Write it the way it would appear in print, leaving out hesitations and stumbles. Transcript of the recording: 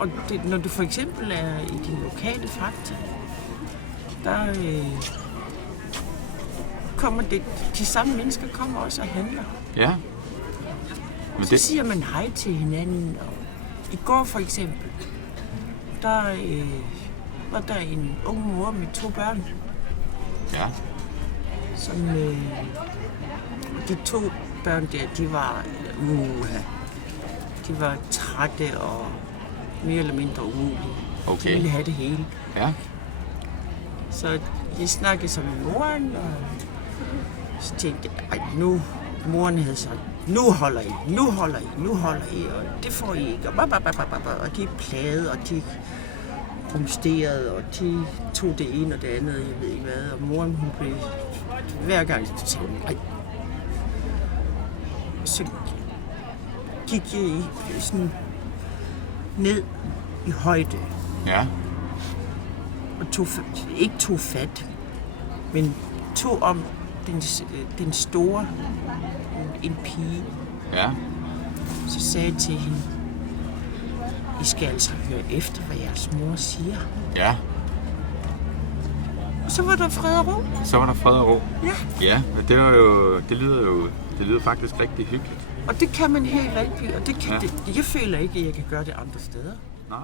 Og det, når du for eksempel er i din lokale Fakta, der kommer de samme mennesker kommer også og handler. Ja. Men Så siger man hej til hinanden. Og i går for eksempel, der var der en ung mor med 2 børn, Ja. som de 2 børn der, de var trætte og mere eller mindre umulige. Okay. De ville have det hele. Ja. Så jeg snakkede så med moren, og så tænkte jeg, moren havde sagt, nu holder I, og det får I ikke. Og de plagede, og de rumsterede, og de tog det ene og det andet, jeg ved ikke hvad. Og moren, hun blev hver gang, så tænkte jeg, så gik jeg sådan ned i højde. Ja. Og ikke tog fat, men tog om den store, en pige. Ja. Så sagde jeg til hende, I skal altså høre efter, hvad jeres mor siger. Ja. Og så var der fred og ro. Så var der fred og ro. Ja. Ja, men det lyder faktisk rigtig hyggeligt. Og det kan man her i Valby, og Ja. jeg føler ikke, at jeg kan gøre det andre steder. Nej.